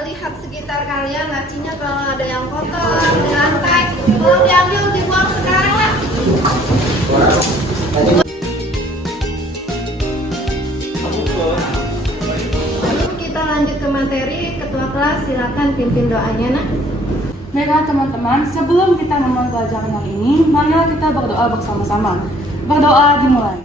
Lihat sekitar kalian, lacinya kalau ada yang kotor di lantai, tolong diambil, dibuang sekarang lah. Sebelum kita lanjut ke materi, ketua kelas silakan pimpin doanya, nak. Baiklah teman-teman, sebelum kita memulai pelajaran hari ini, marilah kita berdoa bersama-sama. Berdoa dimulai.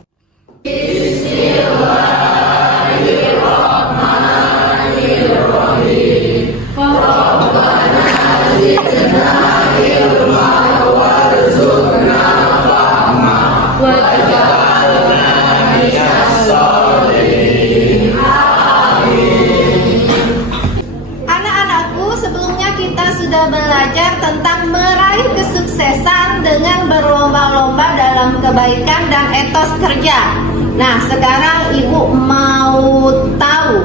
Anak-anakku, sebelumnya kita sudah belajar tentang meraih kesuksesan dengan berlomba-lomba dalam kebaikan dan etos kerja. Nah, sekarang ibu mau tahu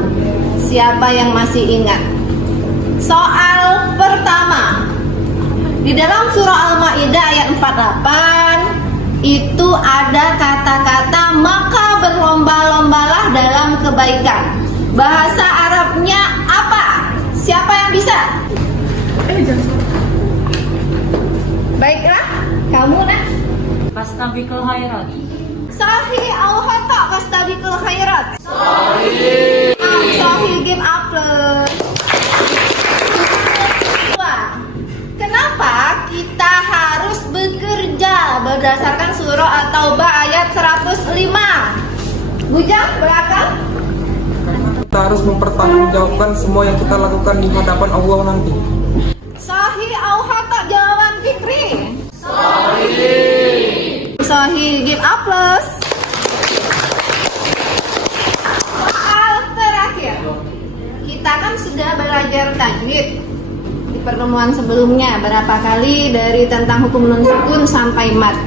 siapa yang masih ingat. Soal pertama, di dalam surah Al-Maidah ayat 48 itu ada kata-kata maka berlomba-lombalah dalam kebaikan. Bahasa Arabnya apa? Siapa yang bisa? Baiklah, kamu nak. Fastabiqul khairat. Sahih au khata fastabiqul khairat? Sahih. Sahih, give up plus. Kenapa kita harus bekerja berdasarkan surah At-Taubah ayat 105? Bujang, belakang. Kita harus mempertanggungjawabkan semua yang kita lakukan di hadapan Allah nanti. Sahih au khata jawaban Fikri? Sahih. Sahih, give up plus. Soal terakhir. Kita kan sudah belajar tajwid di pertemuan sebelumnya berapa kali dari tentang hukum nun sukun sampai mat.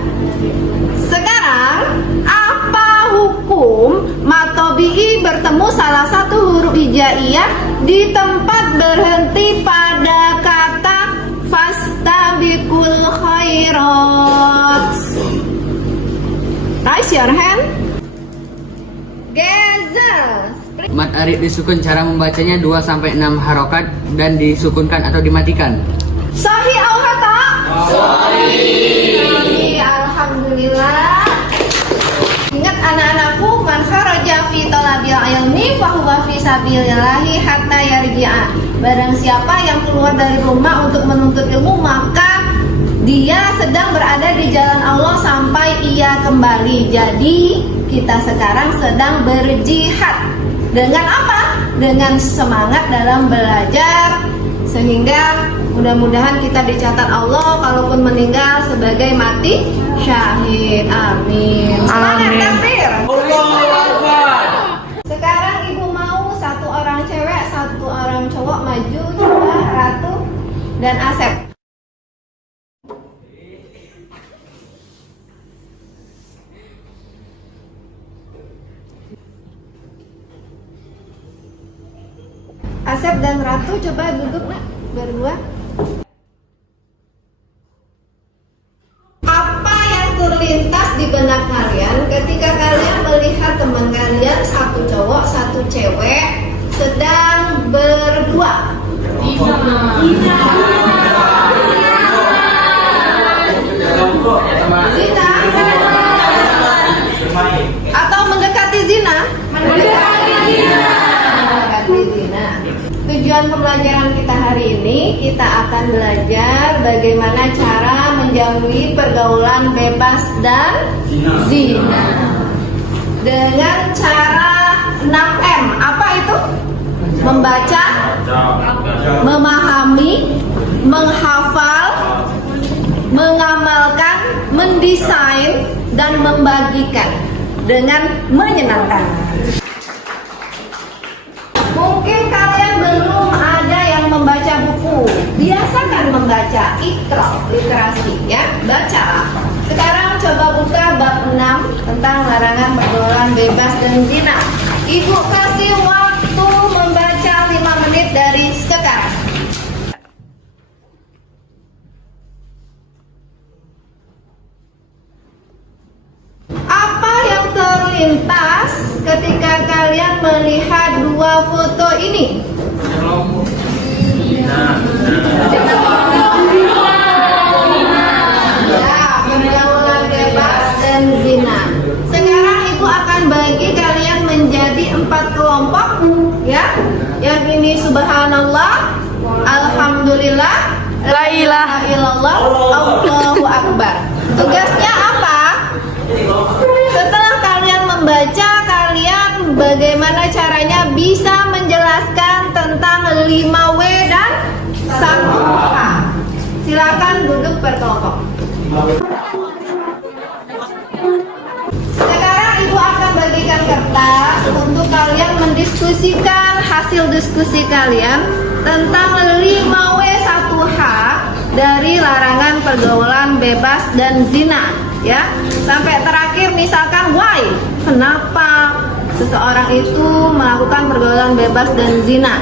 Sekarang apa hukum matobi'i bertemu salah satu huruf hijaiyah di tempat berhenti pada kata fastabiqul khairat? Raise your hand. Gezel. Mat arid disukun, cara membacanya 2-6 harokat dan disukunkan atau dimatikan. Sahih au khata? Sahih. Alhamdulillah. Ingat anak-anakku, man kharaja fi talabil ilmi fa huwa fi sabilillahi hatta yarji'a. Barang siapa yang keluar dari rumah untuk menuntut ilmu, maka dia sedang berada di jalan Allah sampai ia kembali. Jadi kita sekarang sedang berjihad. Dengan apa? Dengan semangat dalam belajar, sehingga mudah-mudahan kita dicatat Allah kalaupun meninggal sebagai mati syahid. Amin. Semangat takbir. Sekarang ibu mau satu orang cewek, satu orang cowok maju, coba Ratu dan Asep. Asep dan Ratu coba duduk nak berdua. Apa yang terlintas di benak kalian ketika kalian melihat teman kalian satu cowok satu cewek sedang berdua? Zina atau mendekati zina? Mendekati zina. Tujuan pembelajaran kita hari ini, kita akan belajar bagaimana cara menjauhi pergaulan bebas dan zina dengan cara 6M. Apa itu? Membaca, memahami, menghafal, mengamalkan, mendesain, dan membagikan dengan menyenangkan. Mungkin kalian belum ada yang membaca buku. Biasakan membaca, ikra, literasi ya, baca. Sekarang coba buka bab 6 tentang larangan pergaulan bebas dan zina. Ibu kasih waktu membaca 5 menit dari sekarang. Apa yang terlintas ketika kalian melihat dua foto ini? Alhamdulillah, la ilaha illallah, Allahu akbar. Tugasnya apa? Setelah kalian membaca, kalian bagaimana caranya bisa menjelaskan tentang 5W dan 1H. Silakan duduk berkelompok. Sekarang Ibu akan bagikan kertas untuk kalian mendiskusikan hasil diskusi kalian tentang 5W 1H dari larangan pergaulan bebas dan zina, ya. Sampai terakhir misalkan why, kenapa seseorang itu melakukan pergaulan bebas dan zina,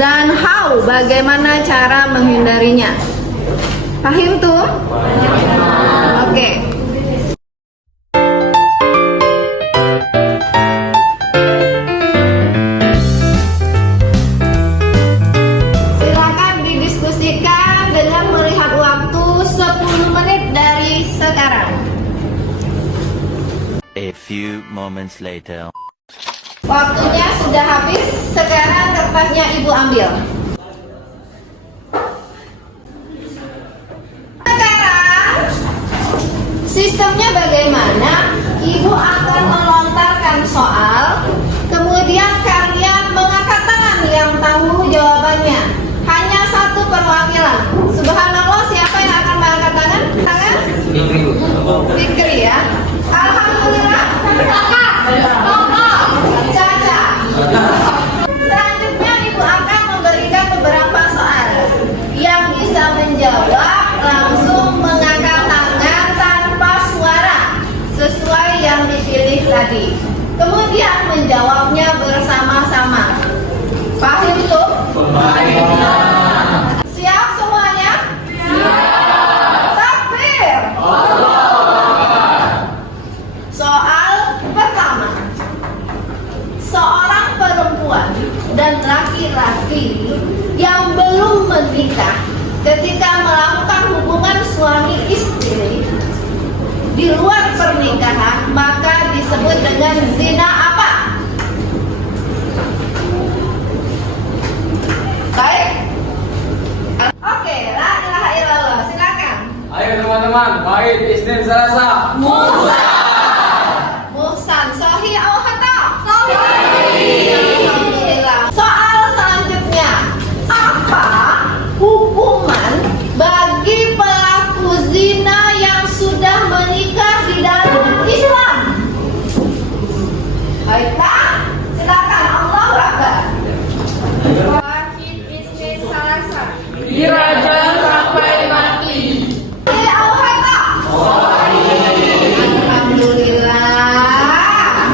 dan how, bagaimana cara menghindarinya. Paham tuh? Oke. Silakan didiskusikan dengan melihat waktu 10 menit dari sekarang. A few moments later. Waktunya sudah habis. Sekarang kertasnya Ibu ambil. Sekarang sistemnya bagaimana? Ibu akan melontarkan soal, kemudian kalian mengangkat tangan yang tahu jawabannya. Hanya satu perwakilan. Subhanallah, siapa yang akan mengangkat tangan? Tangan? Fikri, ya. Alhamdulillah. Caca. Selanjutnya Ibu akan memberikan beberapa soal. Yang bisa menjawab langsung mengangkat tangan tanpa suara sesuai yang dipilih tadi. Kemudian menjawabnya bersama-sama. Paham tuh? Siap semuanya? Siap. Takbir. Soal pertama. Seorang perempuan dan laki-laki yang belum menikah ketika melakukan hubungan suami istri di luar pernikahan maka disebut dengan zina apa? Baik. Oke, la ilaha illallah. Silakan. Ayo teman-teman, Wahid, Isnin, Selasa. Muhsan, sahih atau khata? Sahih. Alhamdulillah. Soal selanjutnya, apa hukuman bagi pelaku zina yang sudah menikah di dalam Islam? Baiklah, silakan. Allahu Akbar. Wahid, Isnin, Selasa. Dirajam sampai mati. Sahih atau khata? Alhamdulillah.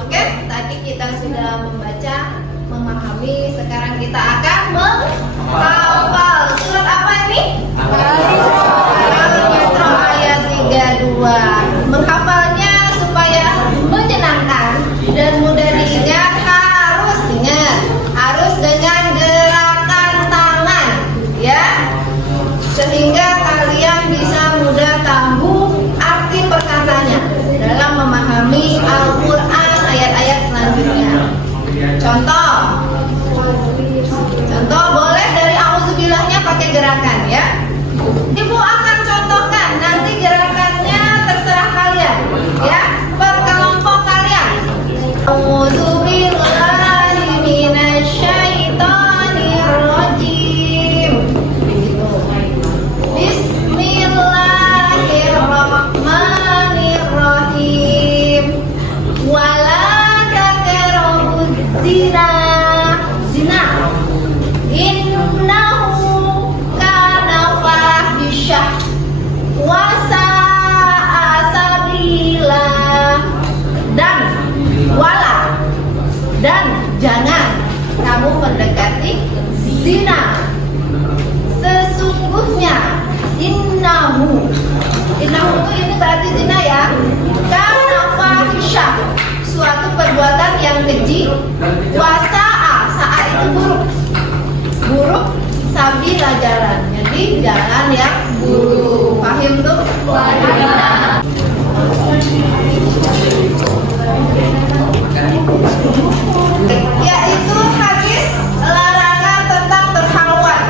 Oke, tadi kita sudah membaca, memahami. Sekarang kita akan menghafal. Surat apa ini? Al-Isra ayat 32. Menghafalnya supaya menyenangkan dan mudah diingat, harus ingat, harus dengan gerakan tangan, ya, sehingga kalian bisa mudah tahu arti perkataannya dalam memahami Al-Quran ayat-ayat selanjutnya. Contoh boleh dari audzubillahnya pakai gerakan, ya. Ibu akan contohkan, nanti gerakannya terserah kalian, ya, per kelompok kalian. Auzubillahi minasyaitonir rajim. Bismillahirrahmanirrahim. Wala taqrabuz zina. Zina. Innahu kana fahisyah wa sa'a sabila. Dan wala, dan jangan kamu mendekati zina. Sesungguhnya innahu itu ini berarti zina, ya. Kana fahisyah, suatu perbuatan yang keji. Wasa'a, sa'a itu buruk. Buruk sabila, jalan. Jadi jalan yang buruk. Paham tuh? Yaitu hadis larangan tentang berhalwat.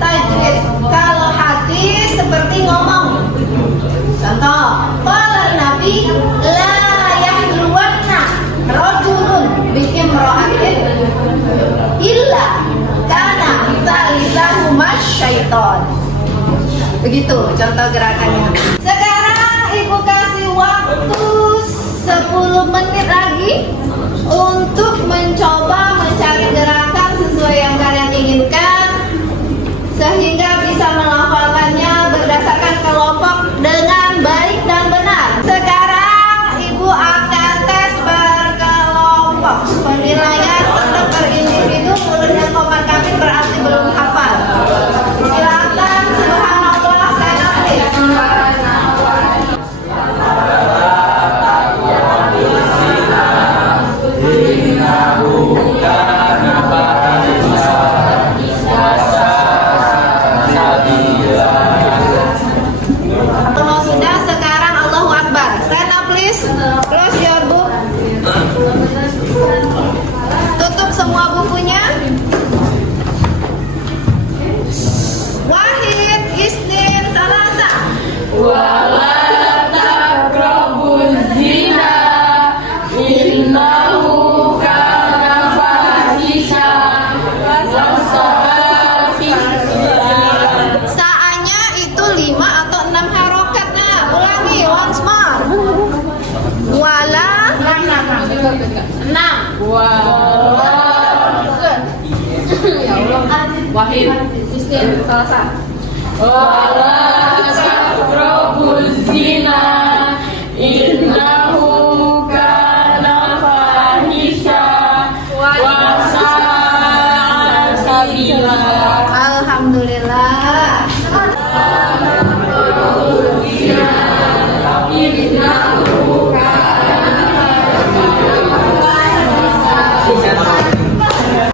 tajwid. Kalau hadis seperti ngomong. Contoh, qala Nabi la yahluwanna rajulun bi imra'atin illa kana thalithahuma syaitan. Begitu contoh gerakannya. Sekarang Ibu kasih waktu 10 menit lagi untuk mencoba mencari gerakan sesuai yang kalian inginkan sehingga bisa melafalkannya berdasarkan kelompok dengan baik dan benar. Sekarang Ibu akan tes berkelompok. Penilaian untuk per individu menurut dan komat kami berarti belum hafal. Silakan, subhanallah, saya kalau sudah, sekarang Allahu Akbar. Stand up please. Close your book. Tutup semua bukunya. Wahid, Isnin, Salasa. Saanya itu 5 atau 6 harokat. Nah, ulangi once more. Wala 6. Wahid. Isnin, Salasa. Alhamdulillah.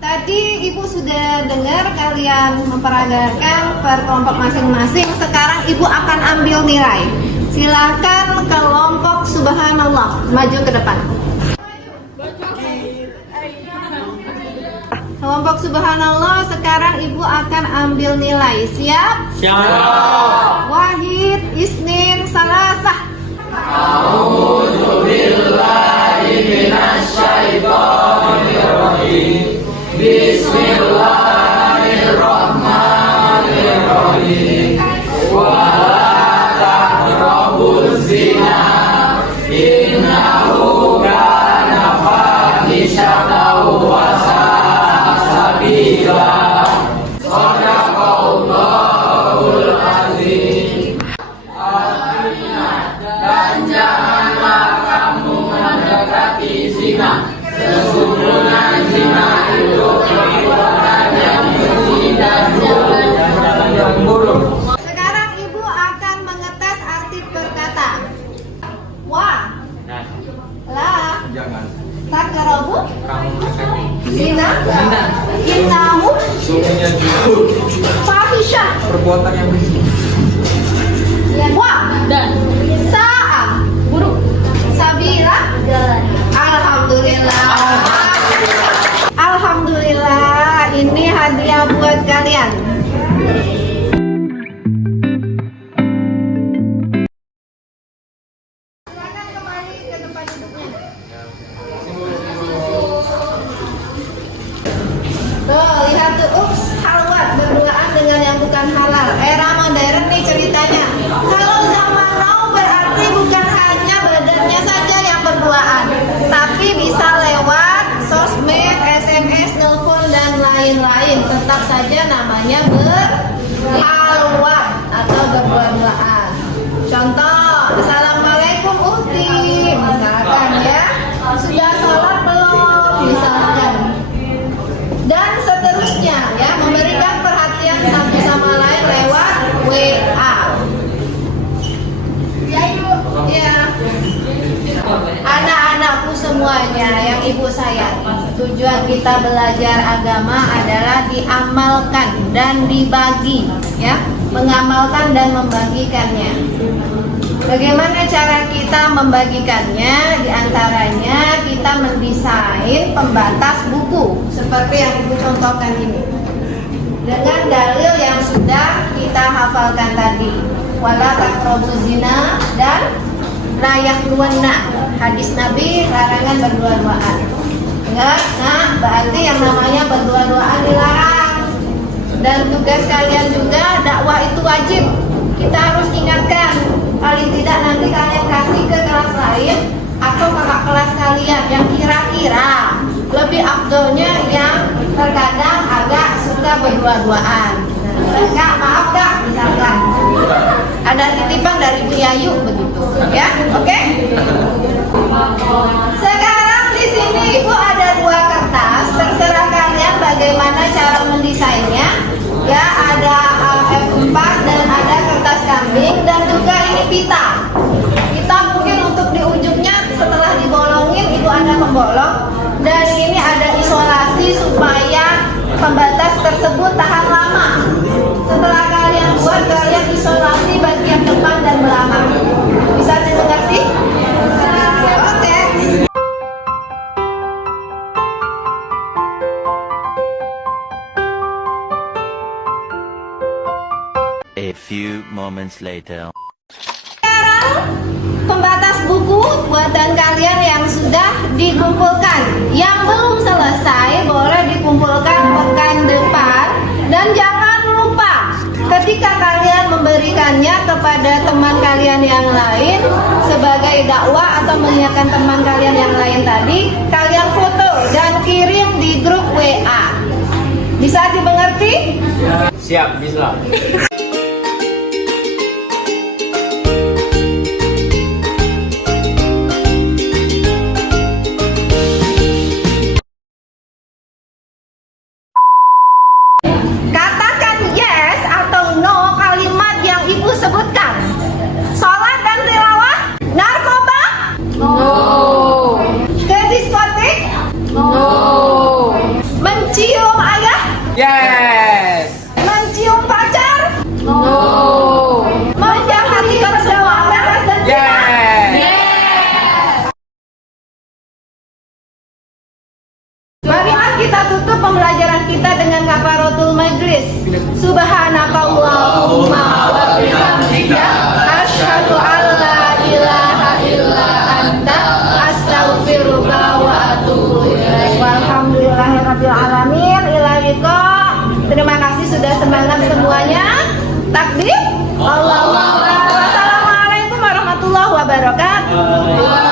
Tadi Ibu sudah dengar kalian memperagakan per kelompok masing-masing. Sekarang Ibu akan ambil nilai. Silakan kelompok subhanallah maju ke depan. Kelompok subhanallah, sekarang Ibu akan ambil nilai. Siap? Siap. Wahid, Isnin, Salasah. Sekarang Ibu akan mengetes arti perkata. Wa, la, takarabu, zina, innahu, fahisyah, Perbuatan yang berisik. wa, dan sa'a, buruk, sabila, alhamdulillah. Alhamdulillah, ini hadiah buat kalian. Silakan kembali ke tempat duduknya. Tuh, lihat tuh, ups, halwat berduaan dengan yang bukan halal. Era modern nih ceritanya. Kalau zaman now berarti bukan hanya badannya saja yang berduaan, tapi bisa lewat sosmed, SMS, telepon dan lain-lain. Tetap saja namanya berhalwat atau berdua-duaan. Contoh, assalamualaikum Uhti, misalkan ya. Sudah sholat belum, misalkan. Dan seterusnya ya, memberikan perhatian satu sama lain lewat WA. Ya. Anak-anakku semuanya yang Ibu sayang, tujuan kita belajar agama adalah diamalkan dan dibagi, ya, mengamalkan dan membagikannya. Bagaimana cara kita membagikannya? Di antaranya kita mendesain pembatas buku seperti yang Ibu contohkan ini. dengan dalil yang sudah kita hafalkan tadi. Wala taqrabuz zina dan la yakhdhuwanna. Hadis Nabi larangan berdua-duaan. Ingat, nah berarti yang namanya berdua-duaan dilarang. Dan tugas kalian juga dakwah itu wajib. Kita harus ingatkan, paling tidak nanti kalian kasih ke kelas lain atau kakak kelas kalian yang kira-kira lebih afdolnya yang terkadang agak suka berdua-duaan. Kak, maaf Kak, misalkan ada titipan dari Bu Yayu begitu, ya, oke? Sekarang di sini Ibu ada 2 kertas, terserah kalian bagaimana cara mendesainnya. Ya, ada A4 dan ada kertas kambing dan juga ini pita. Kita mungkin untuk di ujungnya setelah dibolongin itu ada pembolong dan ini ada isolasi supaya pembatas tersebut tahan lama. Setelah kalian buat, kalian isolasi bagian depan dan belakang. Bisa dimengerti? Oke. A few moments later. Pembatas buku buatan kalian yang sudah dikumpulkan. Yang belum selesai boleh dikumpulkan pekan depan. Dan jangan lupa ketika kalian memberikannya kepada teman kalian yang lain sebagai dakwah atau mengingatkan teman kalian yang lain tadi, kalian foto dan kirim di grup WA. Bisa dimengerti? Siap, bisa. Katakan yes atau no kalimat yang Ibu sebutkan. Sholat dan tilawah? Narkoba? No. Ke diskotik? No. Mencium ayah? Yes. Mencium pacar? No. Menjahati kerbau beres dan Yes. marilah kita tutup pembelajaran kita dengan kafaratul majlis. Subhanakallahumma wa bihamdika asyhadu an la ilaha illa anta astaghfiruka wa atubu ilaik. Walhamdulillahirabbil alamin. Ilaika. Terima kasih sudah semangat semuanya. Takbir. Allahu akbar. Wassalamualaikum warahmatullahi wabarakatuh.